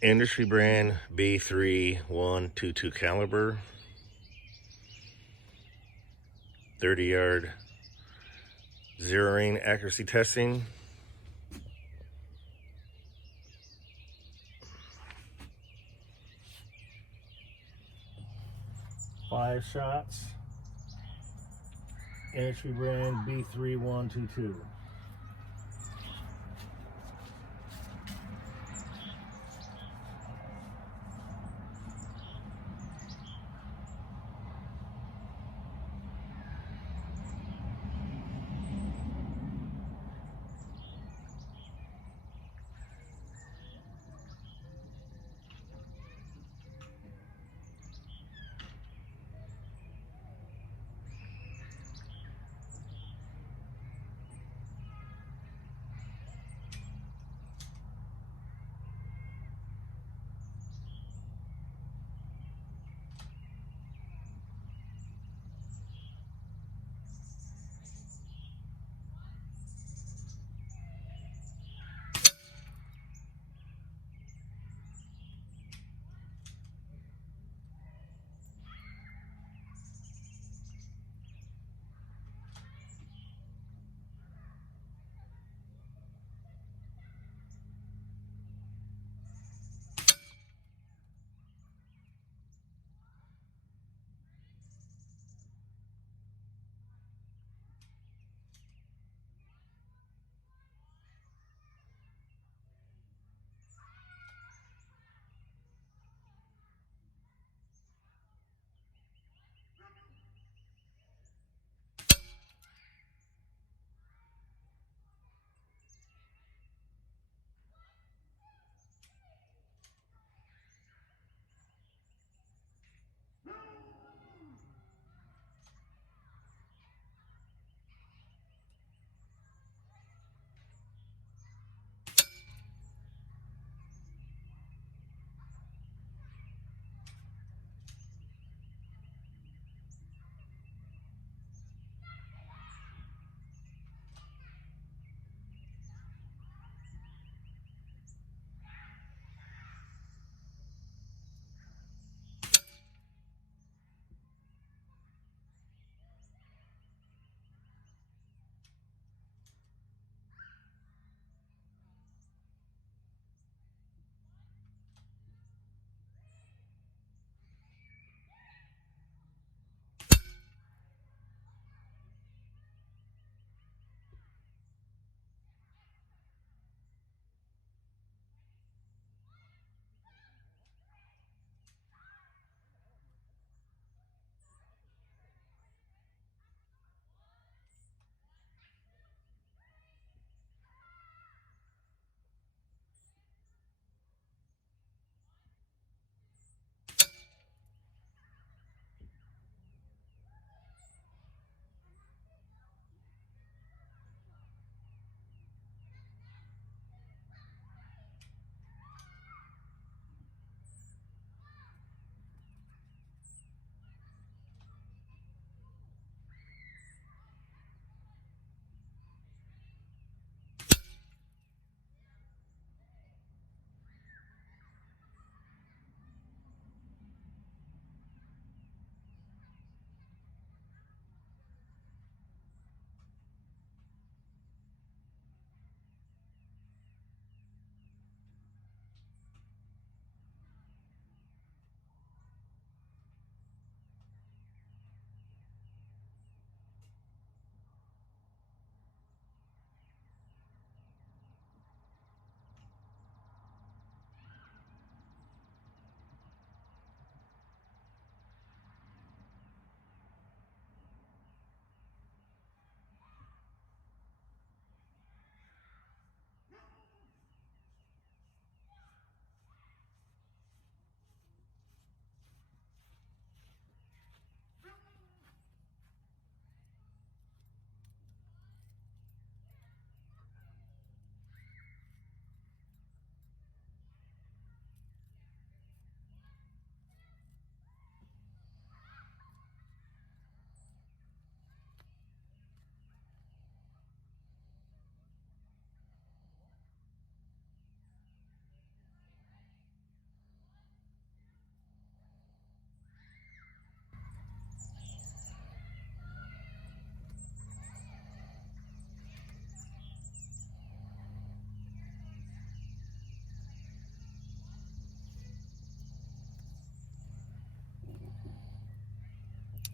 Industry brand b3-1-2 caliber, 30-yard zeroing accuracy testing. Five shots. Industry brand b3-1-2.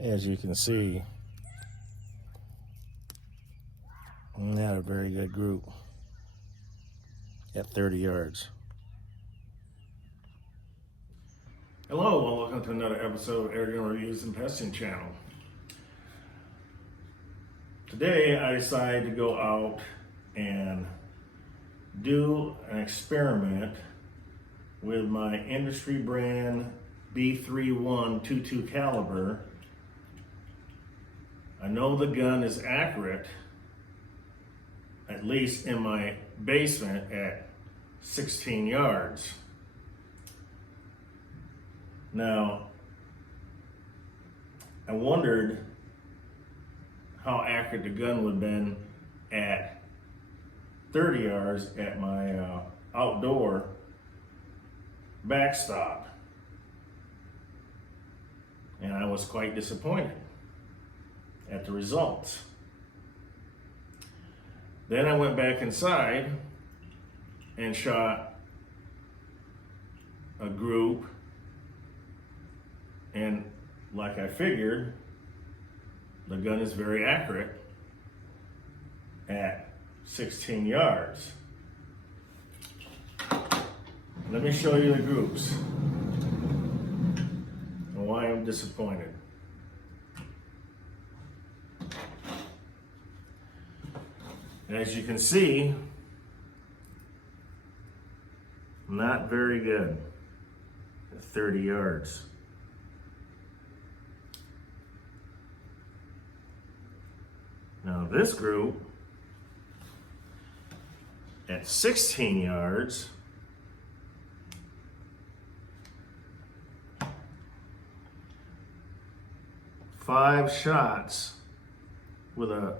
As you can see, not a very good group at 30 yards. Hello, and welcome to another episode of Air Gun Reviews and Pesting Channel. Today I decided to go out and do an experiment with my industry brand b3-1 caliber. I know the gun is accurate, at least in my basement, at 16 yards. Now, I wondered how accurate the gun would have been at 30 yards at my outdoor backstop. And I was quite disappointed at the results. Then I went back inside and shot a group, and like I figured, the gun is very accurate at 16 yards. Let me show you the groups and why I'm disappointed. As you can see, not very good at 30 yards. Now this group at 16 yards, five shots with a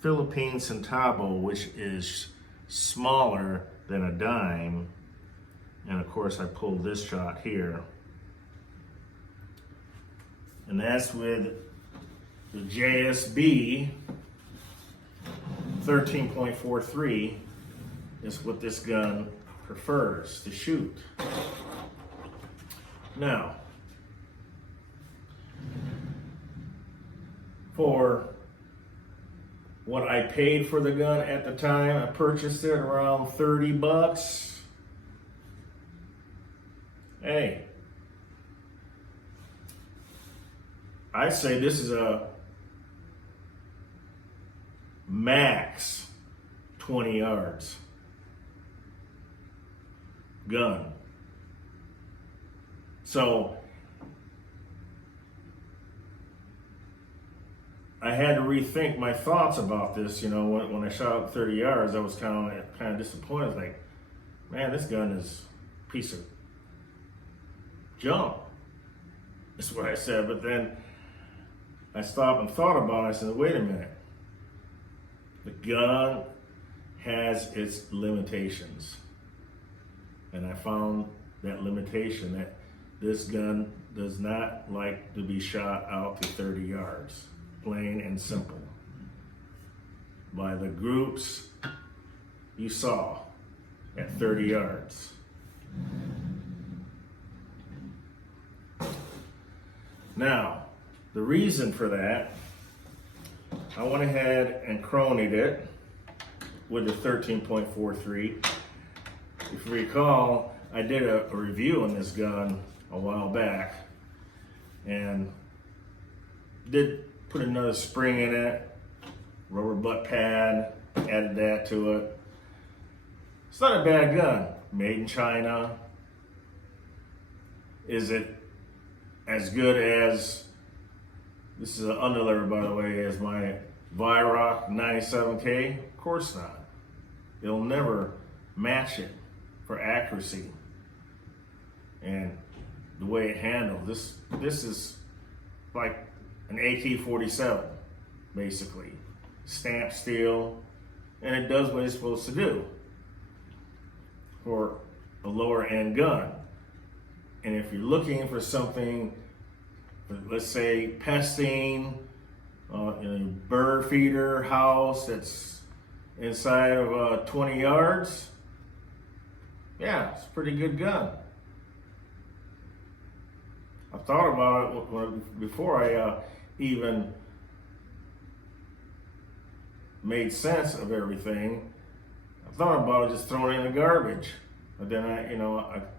Philippine Centavo, which is smaller than a dime. And of course I pulled this shot here. And that's with the JSB 13.43 is what this gun prefers to shoot. Now, for what I paid for the gun at the time, I purchased it around 30 bucks. Hey, I say this is a max 20 yards gun. So I had to rethink my thoughts about this. You know, when I shot 30 yards, I was kind of disappointed. Like, man, this gun is a piece of junk. That's what I said. But then I stopped and thought about it. I said, wait a minute. The gun has its limitations. And I found that limitation, that this gun does not like to be shot out to 30 yards. Plain and simple. By the groups you saw at 30 yards. Now, the reason for that, I went ahead and cronied it with the 13.43. If you recall, I did a review on this gun a while back and did put another spring in it, rubber butt pad, added that to it. It's not a bad gun, made in China. Is it as good as, this is an underlever by the way, as my Vyrock 97K? Of course not. It'll never match it for accuracy and the way it handles. This is like an AK-47, basically. Stamped steel, and it does what it's supposed to do for a lower end gun. And if you're looking for something, let's say pesting, in a bird feeder house that's inside of 20 yards, yeah, it's a pretty good gun. I thought about it before I even made sense of everything, I thought about just throwing it in the garbage. But then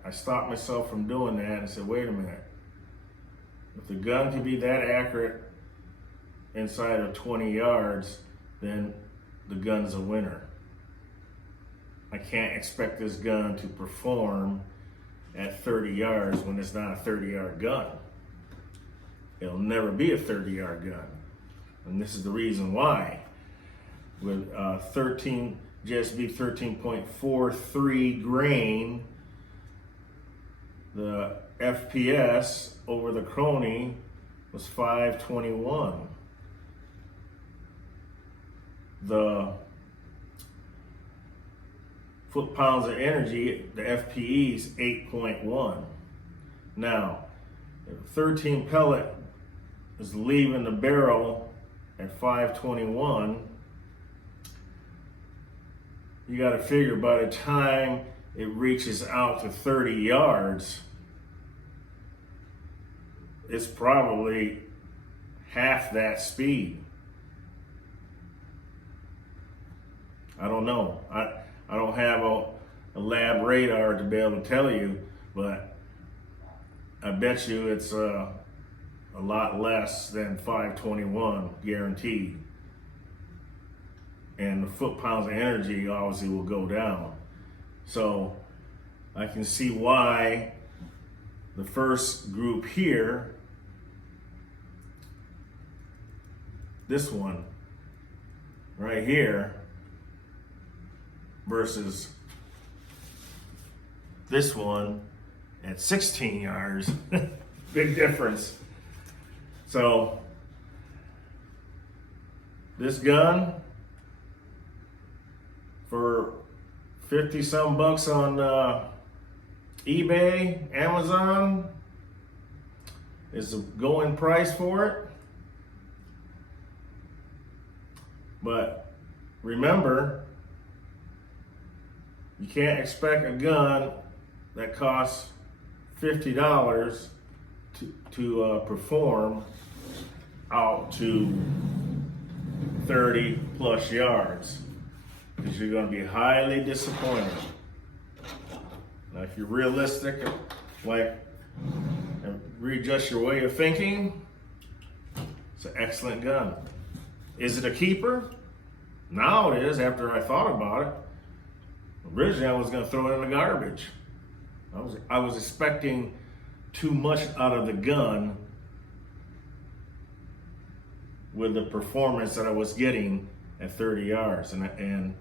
I stopped myself from doing that and said, wait a minute. If the gun can be that accurate inside of 20 yards, then the gun's a winner. I can't expect this gun to perform at 30 yards when it's not a 30-yard gun. It'll never be a 30-yard gun. And this is the reason why. With JSB 13.43 grain, the FPS over the Crony was 521. The foot-pounds of energy, the FPE is 8.1. Now, if 13 pellet is leaving the barrel at 521, you got to figure by the time it reaches out to 30 yards, it's probably half that speed. I don't know. I don't have a lab radar to be able to tell you, but I bet you it's a lot less than 521 guaranteed. And the foot-pounds of energy obviously will go down. So I can see why the first group here, this one right here, versus this one at 16 yards, big difference. So this gun, for 50 some bucks on eBay, Amazon is the going price for it. But remember, you can't expect a gun that costs $50 to perform out to 30 plus yards, because you're going to be highly disappointed. Now, if you're realistic, and readjust your way of thinking, it's an excellent gun. Is it a keeper? Now it is, after I thought about it. Originally, I was going to throw it in the garbage. I was expecting too much out of the gun with the performance that I was getting at 30 yards. And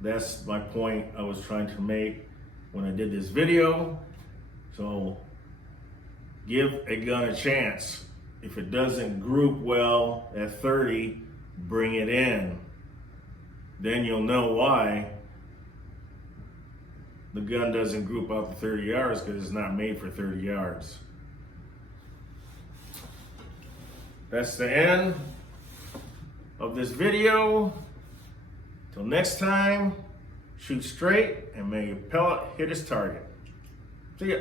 that's my point I was trying to make when I did this video. So give a gun a chance. If it doesn't group well at 30, bring it in. Then you'll know why the gun doesn't group out to 30 yards, because it's not made for 30 yards. That's the end of this video. Till next time, shoot straight and may your pellet hit its target. See ya.